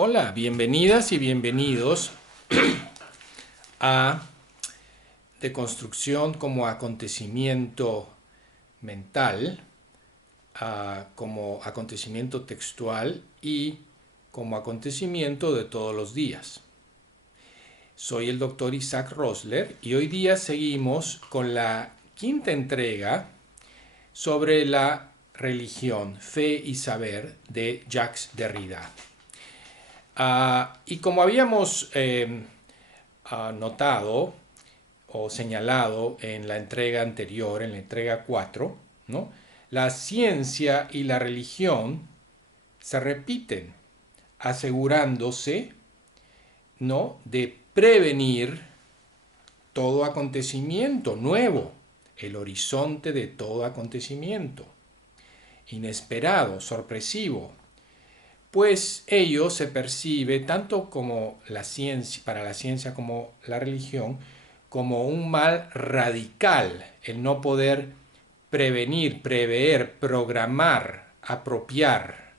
Hola, bienvenidas y bienvenidos a Deconstrucción como acontecimiento mental, como acontecimiento textual y como acontecimiento de todos los días. Soy el doctor Isaac Rosler y hoy día seguimos con la quinta entrega sobre la religión, fe y saber de Jacques Derrida. Y como habíamos notado o señalado en la entrega anterior, en la entrega 4, ¿no? La ciencia y la religión se repiten, asegurándose, ¿no?, de prevenir todo acontecimiento nuevo, el horizonte de todo acontecimiento, inesperado, sorpresivo, pues ello se percibe tanto como la ciencia, para la ciencia como la religión, como un mal radical, el no poder prevenir, prever, programar, apropiar,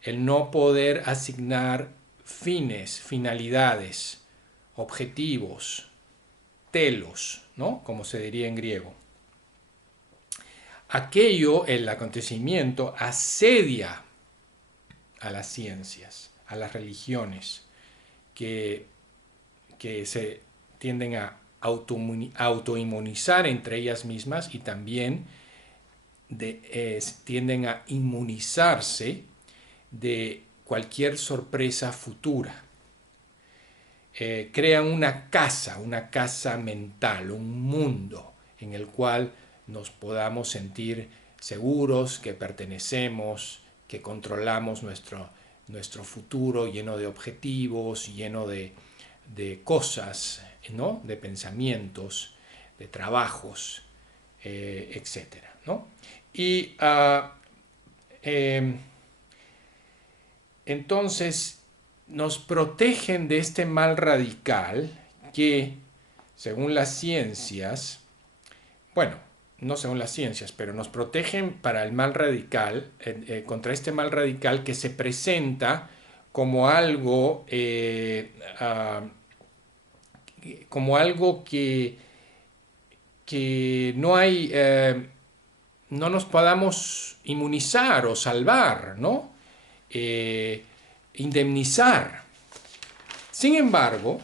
el no poder asignar fines, finalidades, objetivos, telos, ¿no?, como se diría en griego. Aquello, el acontecimiento, asedia a las ciencias, a las religiones, que se tienden a autoinmunizar entre ellas mismas y también tienden a inmunizarse de cualquier sorpresa futura. Crean una casa mental, un mundo en el cual nos podamos sentir seguros, que pertenecemos, que controlamos nuestro futuro lleno de objetivos, lleno de cosas, ¿no?, de pensamientos, de trabajos, etc., ¿no? Y entonces nos protegen de este mal radical que, según las ciencias, bueno, no según las ciencias, pero nos protegen para el mal radical, contra este mal radical que se presenta como algo, que no hay, no nos podamos inmunizar o salvar, ¿no? Indemnizar. Sin embargo,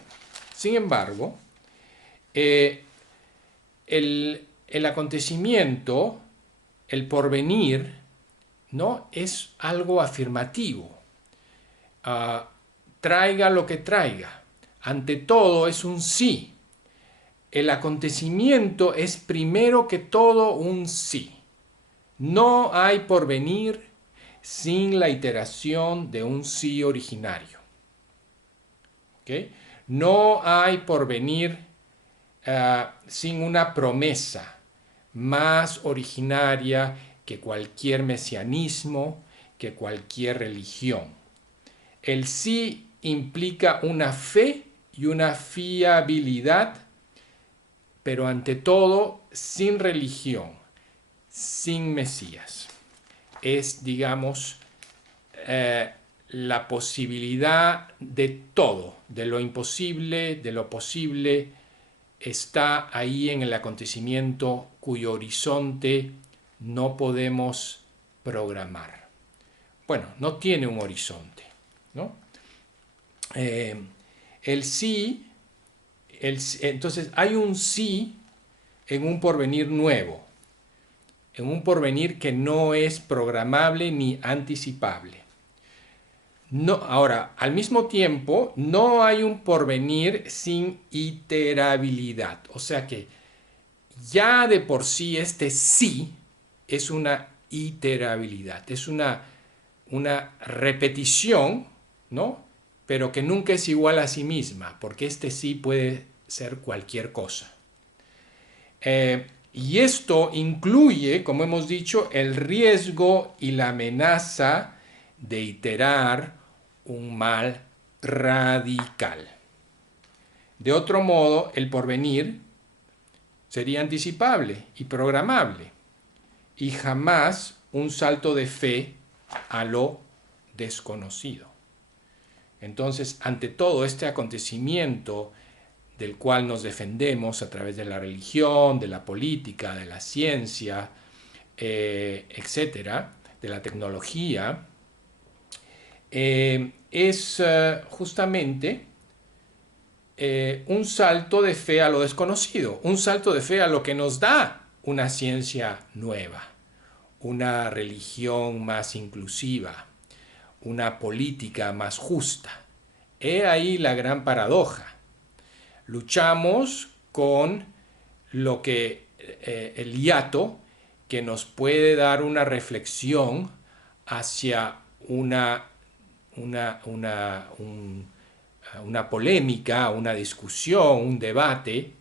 el acontecimiento, el porvenir, ¿no?, es algo afirmativo. Traiga lo que traiga. Ante todo es un sí. El acontecimiento es primero que todo un sí. No hay porvenir sin la iteración de un sí originario. ¿Okay? No hay porvenir sin una promesa más originaria que cualquier mesianismo, que cualquier religión. El sí implica una fe y una fiabilidad, pero ante todo sin religión, sin Mesías. Es, digamos, la posibilidad de todo, de lo imposible, de lo posible, está ahí en el acontecimiento cuyo horizonte no podemos programar. Bueno, no tiene un horizonte, ¿no? El sí, entonces hay un sí en un porvenir nuevo, en un porvenir que no es programable ni anticipable. No, ahora, al mismo tiempo, no hay un porvenir sin iterabilidad. O sea que ya de por sí este sí es una iterabilidad, es una repetición, ¿no?, pero que nunca es igual a sí misma, porque este sí puede ser cualquier cosa. Y esto incluye, como hemos dicho, el riesgo y la amenaza de iterar un mal radical. De otro modo, el porvenir sería anticipable y programable, y jamás un salto de fe a lo desconocido. Entonces, ante todo este acontecimiento del cual nos defendemos a través de la religión, de la política, de la ciencia, etcétera, de la tecnología, es justamente un salto de fe a lo desconocido, un salto de fe a lo que nos da una ciencia nueva, una religión más inclusiva, una política más justa. He ahí la gran paradoja. Luchamos con lo que el hiato que nos puede dar una reflexión hacia una polémica, una discusión, un debate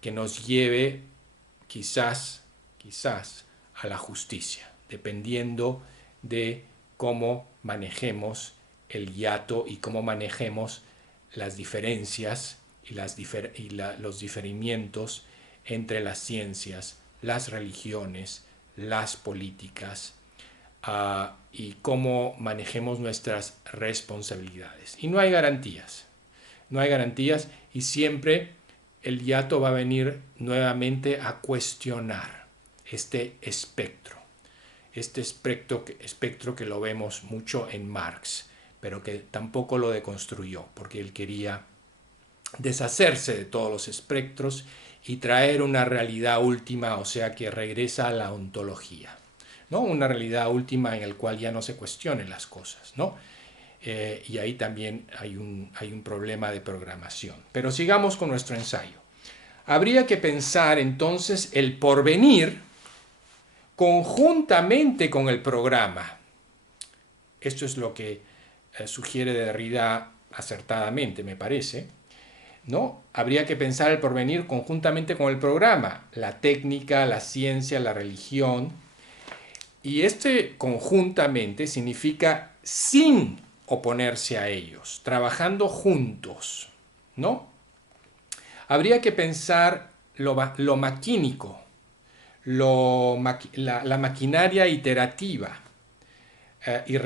que nos lleve quizás a la justicia, dependiendo de cómo manejemos el hiato y cómo manejemos las diferencias y los diferimientos entre las ciencias, las religiones, las políticas, y cómo manejemos nuestras responsabilidades. Y no hay garantías, y siempre el hiato va a venir nuevamente a cuestionar este espectro que lo vemos mucho en Marx, pero que tampoco lo deconstruyó, porque él quería deshacerse de todos los espectros y traer una realidad última, o sea que regresa a la ontología, ¿no? Una realidad última en la cual ya no se cuestionen las cosas, ¿no? Y ahí también hay un problema de programación. Pero sigamos con nuestro ensayo. Habría que pensar entonces el porvenir conjuntamente con el programa. Esto es lo que sugiere Derrida acertadamente, me parece, ¿no? Habría que pensar el porvenir conjuntamente con el programa, la técnica, la ciencia, la religión. Y este conjuntamente significa sin oponerse a ellos, trabajando juntos, ¿no? Habría que pensar lo maquínico, la maquinaria iterativa y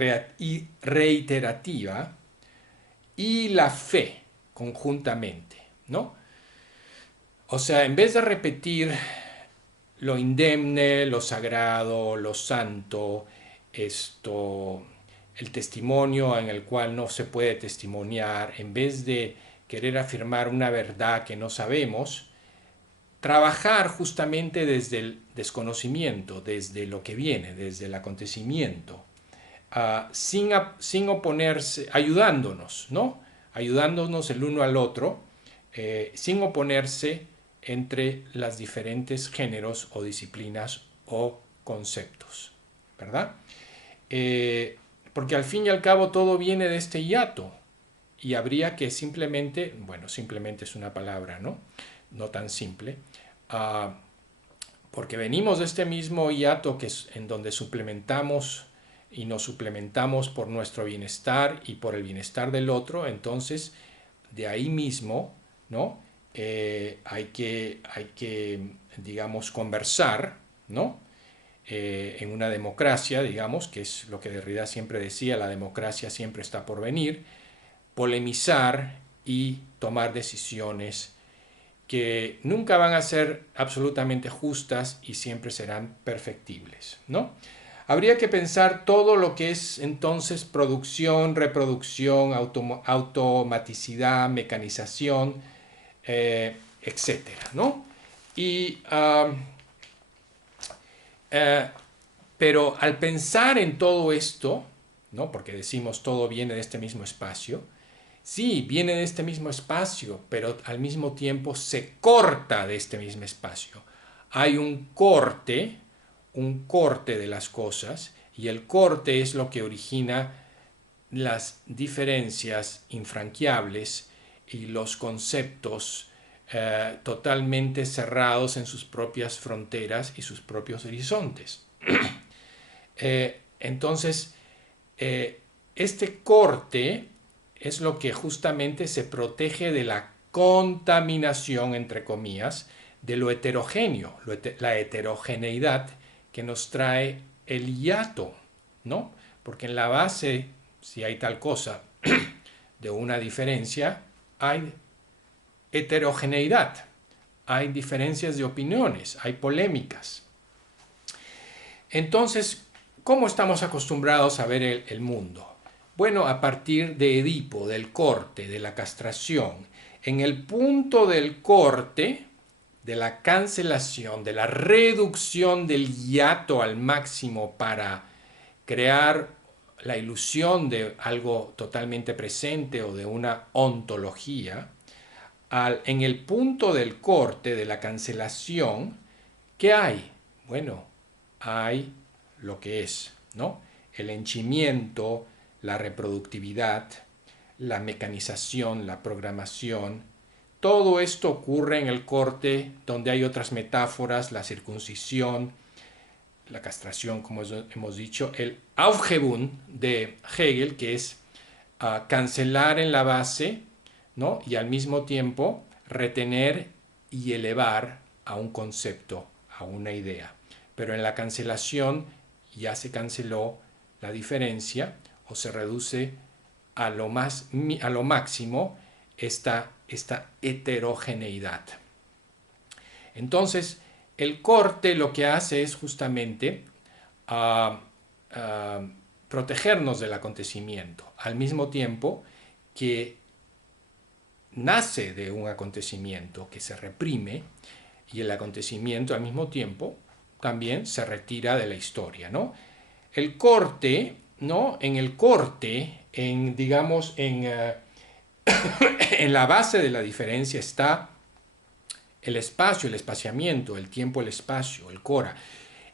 reiterativa, y la fe conjuntamente, ¿no? O sea, en vez de repetir lo indemne, lo sagrado, lo santo, el testimonio en el cual no se puede testimoniar, en vez de querer afirmar una verdad que no sabemos, trabajar justamente desde el desconocimiento, desde lo que viene, desde el acontecimiento, sin oponerse, ayudándonos, ¿no? Ayudándonos el uno al otro, sin oponerse entre las diferentes géneros o disciplinas o conceptos, ¿verdad? Porque al fin y al cabo todo viene de este hiato y habría que simplemente, bueno, simplemente es una palabra, ¿no? No tan simple, porque venimos de este mismo hiato que es en donde suplementamos y nos suplementamos por nuestro bienestar y por el bienestar del otro. Entonces de ahí mismo, ¿no? Hay que, digamos, conversar, ¿no? En una democracia, digamos, que es lo que Derrida siempre decía, la democracia siempre está por venir, polemizar y tomar decisiones que nunca van a ser absolutamente justas y siempre serán perfectibles, ¿no? Habría que pensar todo lo que es entonces producción, reproducción, automaticidad, mecanización, etcétera, ¿no? Y, pero al pensar en todo esto, ¿no? Porque decimos todo viene de este mismo espacio, sí, viene de este mismo espacio, pero al mismo tiempo se corta de este mismo espacio. Hay un corte de las cosas, y el corte es lo que origina las diferencias infranqueables y los conceptos totalmente cerrados en sus propias fronteras y sus propios horizontes. Entonces, este corte es lo que justamente se protege de la contaminación, entre comillas, de lo heterogéneo, la heterogeneidad que nos trae el hiato, ¿no? Porque en la base, si hay tal cosa, de una diferencia hay heterogeneidad, hay diferencias de opiniones, hay polémicas. Entonces, ¿cómo estamos acostumbrados a ver el mundo? Bueno, a partir de Edipo, del corte, de la castración. En el punto del corte, de la cancelación, de la reducción del hiato al máximo para crear la ilusión de algo totalmente presente o de una ontología, en el punto del corte, de la cancelación, ¿qué hay? Bueno, hay lo que es, ¿no? El henchimiento, la reproductividad, la mecanización, la programación. Todo esto ocurre en el corte, donde hay otras metáforas, la circuncisión, la castración, como hemos dicho, el Aufhebung de Hegel, que es cancelar en la base, ¿no? Y al mismo tiempo retener y elevar a un concepto, a una idea. Pero en la cancelación ya se canceló la diferencia o se reduce a lo máximo esta heterogeneidad. Entonces, el corte lo que hace es justamente protegernos del acontecimiento, al mismo tiempo que nace de un acontecimiento que se reprime y el acontecimiento al mismo tiempo también se retira de la historia, ¿no? El corte, ¿no? En el corte, digamos, en la base de la diferencia está el espacio, el espaciamiento, el tiempo, el espacio, el cora.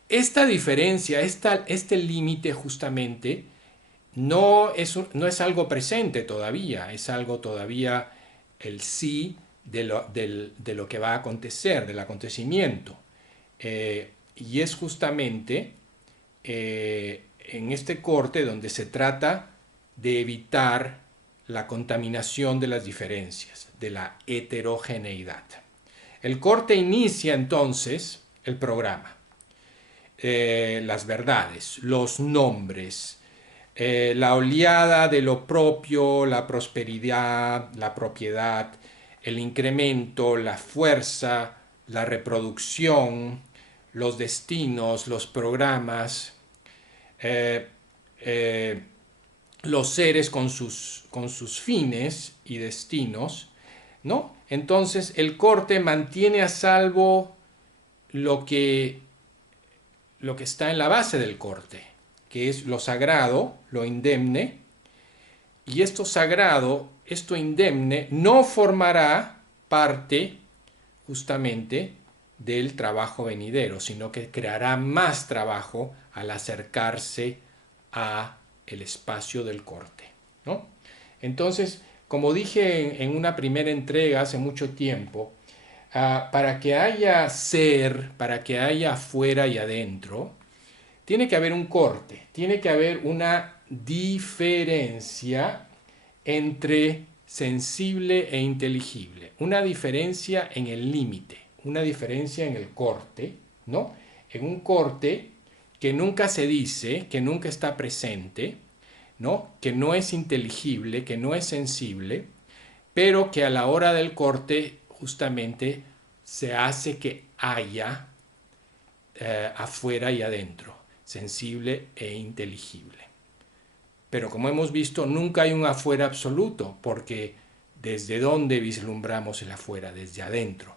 Esta diferencia, este límite justamente no es algo presente todavía, es algo todavía el sí de lo que va a acontecer, del acontecimiento. Y es justamente en este corte donde se trata de evitar la contaminación de las diferencias, de la heterogeneidad. El corte inicia entonces el programa. Las verdades, los nombres, la oleada de lo propio, la prosperidad, la propiedad, el incremento, la fuerza, la reproducción, los destinos, los programas, los seres con sus fines y destinos, ¿no? Entonces el corte mantiene a salvo lo que está en la base del corte, que es lo sagrado, lo indemne, y esto sagrado, esto indemne, no formará parte justamente del trabajo venidero, sino que creará más trabajo al acercarse a el espacio del corte, ¿no? Entonces, como dije en una primera entrega hace mucho tiempo, para que haya ser, para que haya afuera y adentro, tiene que haber un corte, tiene que haber una diferencia entre sensible e inteligible, una diferencia en el límite, una diferencia en el corte, ¿no? En un corte que nunca se dice, que nunca está presente, ¿no? Que no es inteligible, que no es sensible, pero que a la hora del corte justamente se hace que haya afuera y adentro, sensible e inteligible. Pero como hemos visto, nunca hay un afuera absoluto, porque ¿desde dónde vislumbramos el afuera? Desde adentro.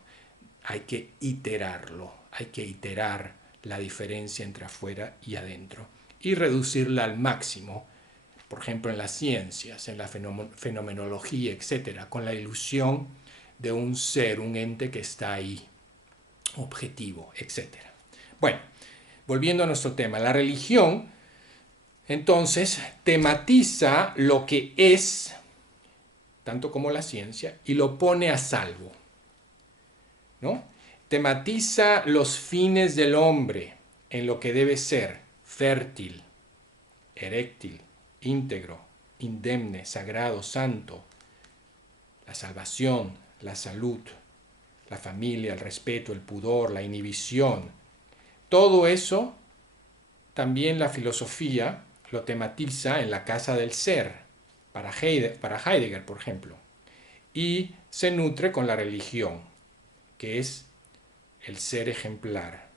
Hay que iterarlo, hay que iterar la diferencia entre afuera y adentro y reducirla al máximo, por ejemplo en las ciencias, en la fenomenología, etc., con la ilusión de un ser, un ente que está ahí, objetivo, etc. Bueno, volviendo a nuestro tema, la religión entonces tematiza lo que es, tanto como la ciencia, y lo pone a salvo, ¿no? Tematiza los fines del hombre en lo que debe ser fértil, eréctil, íntegro, indemne, sagrado, santo, la salvación, la salud, la familia, el respeto, el pudor, la inhibición. Todo eso también la filosofía lo tematiza en la casa del ser, para Heidegger, por ejemplo, y se nutre con la religión, que es el ser ejemplar,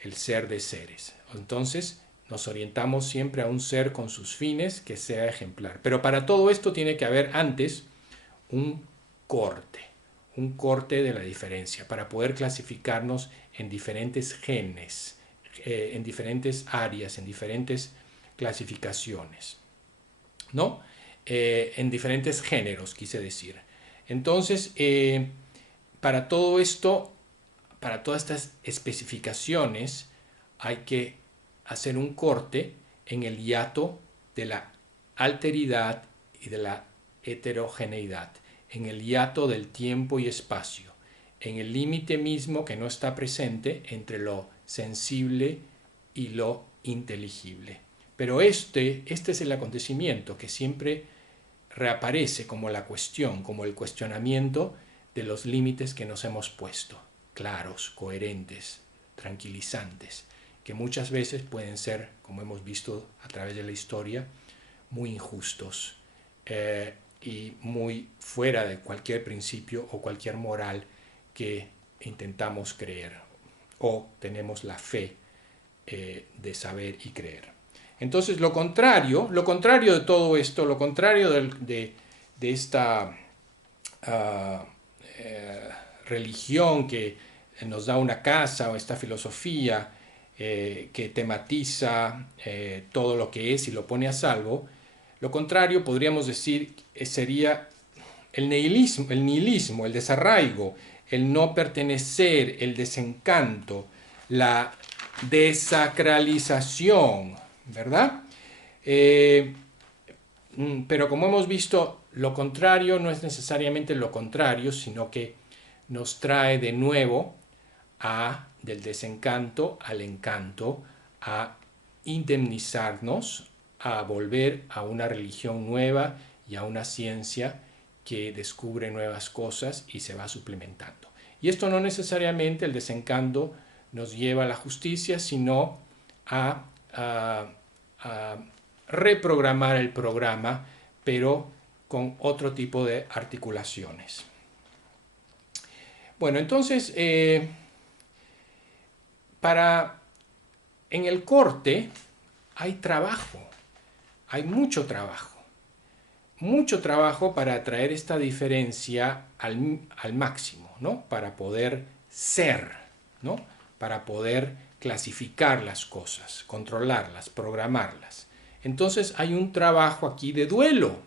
el ser de seres. Entonces nos orientamos siempre a un ser con sus fines que sea ejemplar. Pero para todo esto tiene que haber antes un corte de la diferencia, para poder clasificarnos en diferentes genes, en diferentes áreas, en diferentes clasificaciones, ¿no? En diferentes géneros, quise decir. Entonces, para todo esto, para todas estas especificaciones, hay que hacer un corte en el hiato de la alteridad y de la heterogeneidad, en el hiato del tiempo y espacio, en el límite mismo que no está presente entre lo sensible y lo inteligible. Pero este es el acontecimiento que siempre reaparece como la cuestión, como el cuestionamiento de los límites que nos hemos puesto, claros, coherentes, tranquilizantes, que muchas veces pueden ser, como hemos visto a través de la historia, muy injustos y muy fuera de cualquier principio o cualquier moral que intentamos creer o tenemos la fe de saber y creer. Entonces lo contrario de todo esto, lo contrario de esta religión que nos da una casa o esta filosofía que tematiza todo lo que es y lo pone a salvo, lo contrario podríamos decir sería el nihilismo, el desarraigo, el no pertenecer, el desencanto, la desacralización, ¿verdad? Pero como hemos visto, lo contrario no es necesariamente lo contrario, sino que nos trae de nuevo del desencanto al encanto, a indemnizarnos, a volver a una religión nueva y a una ciencia que descubre nuevas cosas y se va suplementando. Y esto no necesariamente el desencanto nos lleva a la justicia, sino a reprogramar el programa, pero con otro tipo de articulaciones. Bueno, entonces, en el corte hay trabajo, hay mucho trabajo para traer esta diferencia al máximo, ¿no? Para poder ser, ¿no? Para poder clasificar las cosas, controlarlas, programarlas. Entonces hay un trabajo aquí de duelo,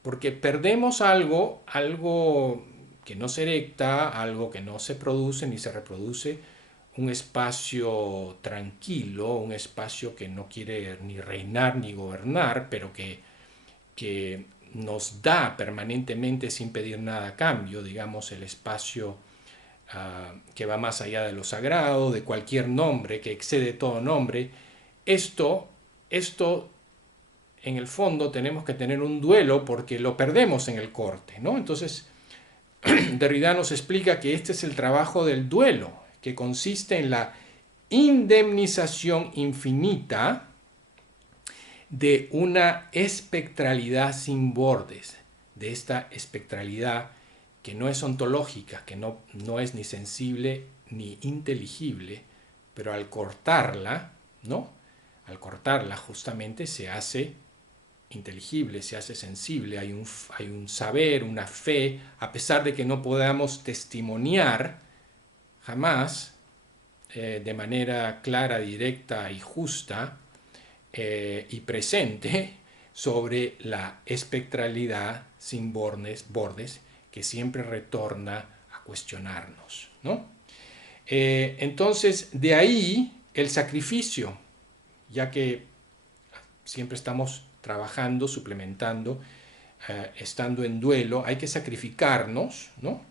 porque perdemos algo que no se erecta, algo que no se produce ni se reproduce, un espacio tranquilo, un espacio que no quiere ni reinar ni gobernar, pero que nos da permanentemente sin pedir nada a cambio, digamos, el espacio que va más allá de lo sagrado, de cualquier nombre, que excede todo nombre. Esto en el fondo tenemos que tener un duelo porque lo perdemos en el corte, ¿no? Entonces, Derrida nos explica que este es el trabajo del duelo, que consiste en la indemnización infinita de una espectralidad sin bordes, de esta espectralidad que no es ontológica, que no es ni sensible ni inteligible, pero al cortarla, ¿no? Al cortarla justamente se hace inteligible, se hace sensible, hay un saber, una fe, a pesar de que no podamos testimoniar jamás de manera clara, directa y justa y presente sobre la espectralidad sin bordes que siempre retorna a cuestionarnos, ¿no? Entonces, de ahí el sacrificio, ya que siempre estamos trabajando, suplementando, estando en duelo, hay que sacrificarnos, ¿no?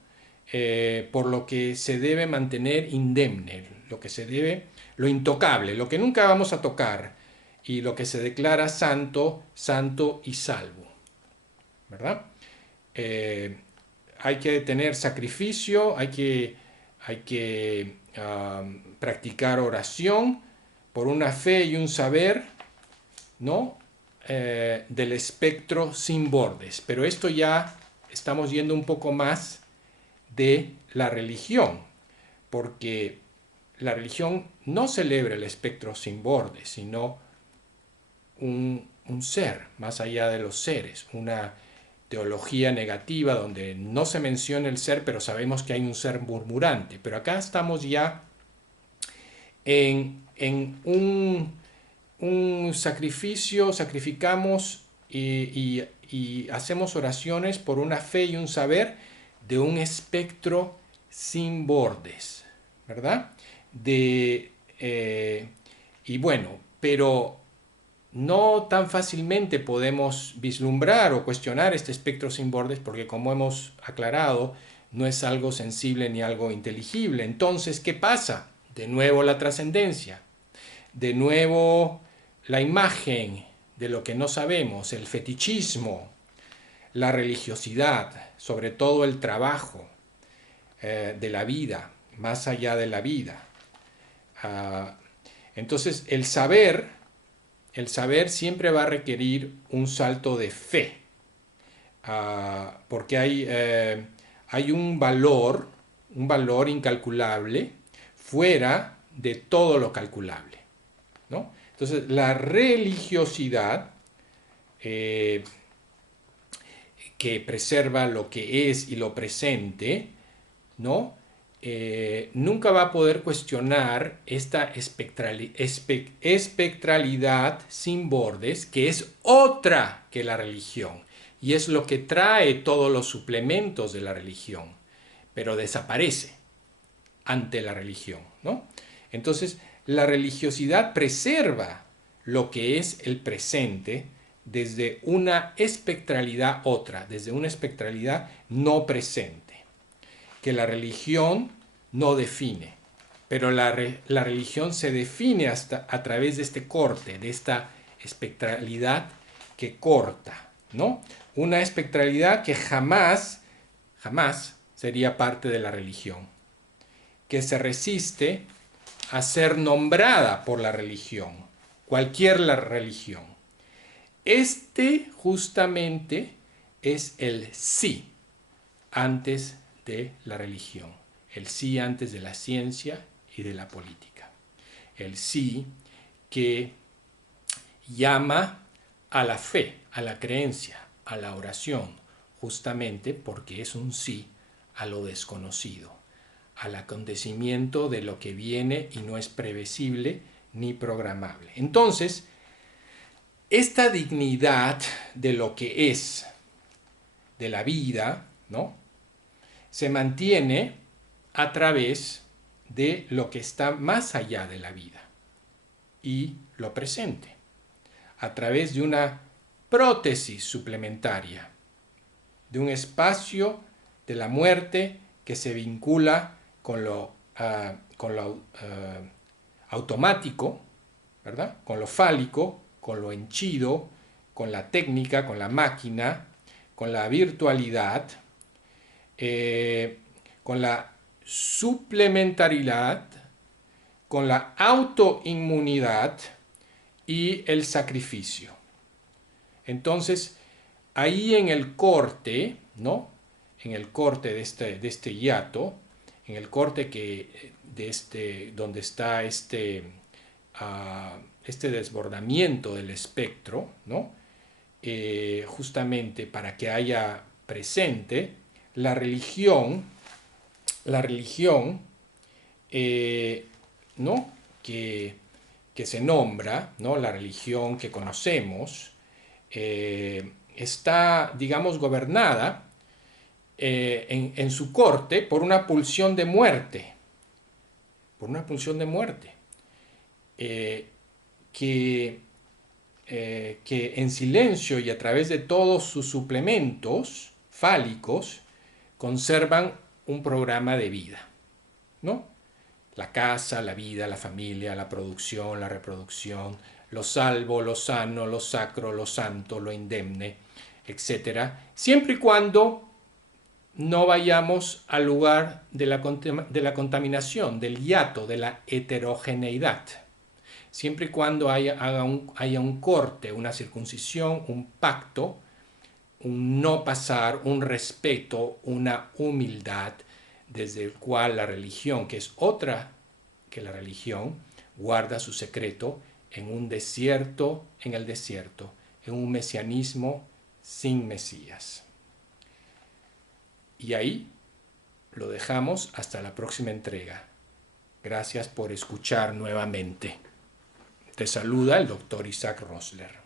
Por lo que se debe mantener indemne, lo que se debe, lo intocable, lo que nunca vamos a tocar, y lo que se declara santo, santo y salvo, ¿verdad? Hay que tener sacrificio, hay que practicar oración por una fe y un saber, ¿no? del espectro sin bordes, pero esto ya estamos yendo un poco más de la religión, porque la religión no celebra el espectro sin bordes, sino un ser más allá de los seres, una teología negativa donde no se menciona el ser, pero sabemos que hay un ser murmurante. Pero acá estamos ya en un sacrificio, sacrificamos y hacemos oraciones por una fe y un saber de un espectro sin bordes, ¿verdad? Y bueno, pero no tan fácilmente podemos vislumbrar o cuestionar este espectro sin bordes porque, como hemos aclarado, no es algo sensible ni algo inteligible. Entonces, ¿qué pasa? De nuevo la trascendencia, de nuevo la imagen de lo que no sabemos, el fetichismo, la religiosidad, sobre todo el trabajo de la vida, más allá de la vida. Entonces, el saber siempre va a requerir un salto de fe, porque hay un valor incalculable fuera de todo lo calculable, ¿no? Entonces, la religiosidad que preserva lo que es y lo presente, ¿no? Nunca va a poder cuestionar esta espectralidad sin bordes, que es otra que la religión, y es lo que trae todos los suplementos de la religión, pero desaparece ante la religión, ¿no? Entonces, la religiosidad preserva lo que es el presente desde una espectralidad otra, desde una espectralidad no presente, que la religión no define, pero la religión se define hasta a través de este corte, de esta espectralidad que corta, ¿no? Una espectralidad que jamás sería parte de la religión, que se resiste a ser nombrada por la religión, cualquier religión. Este justamente es el sí antes de la religión, el sí antes de la ciencia y de la política, el sí que llama a la fe, a la creencia, a la oración, justamente porque es un sí a lo desconocido, al acontecimiento de lo que viene y no es previsible ni programable. Entonces, esta dignidad de lo que es, de la vida, ¿no?, se mantiene a través de lo que está más allá de la vida y lo presente, a través de una prótesis suplementaria, de un espacio de la muerte que se vincula con lo automático, ¿verdad?, con lo fálico, con lo henchido, con la técnica, con la máquina, con la virtualidad, con la suplementariedad, con la autoinmunidad y el sacrificio. Entonces, ahí en el corte, ¿no?, en el corte de este hiato, en el corte donde está este desbordamiento del espectro, ¿no?, justamente para que haya presente la religión, ¿no?, que se nombra, ¿no?, la religión que conocemos, está, digamos, gobernada en su corte por una pulsión de muerte, que en silencio y a través de todos sus suplementos fálicos conservan un programa de vida, ¿no? La casa, la vida, la familia, la producción, la reproducción, lo salvo, lo sano, lo sacro, lo santo, lo indemne, etc. Siempre y cuando no vayamos al lugar de la contaminación, del hiato, de la heterogeneidad. siempre y cuando haya un corte, una circuncisión, un pacto, un no pasar, un respeto, una humildad, desde el cual la religión, que es otra que la religión, guarda su secreto en un desierto, en el desierto, en un mesianismo sin Mesías. Y ahí lo dejamos hasta la próxima entrega. Gracias por escuchar nuevamente. Te saluda el doctor Isaac Rosler.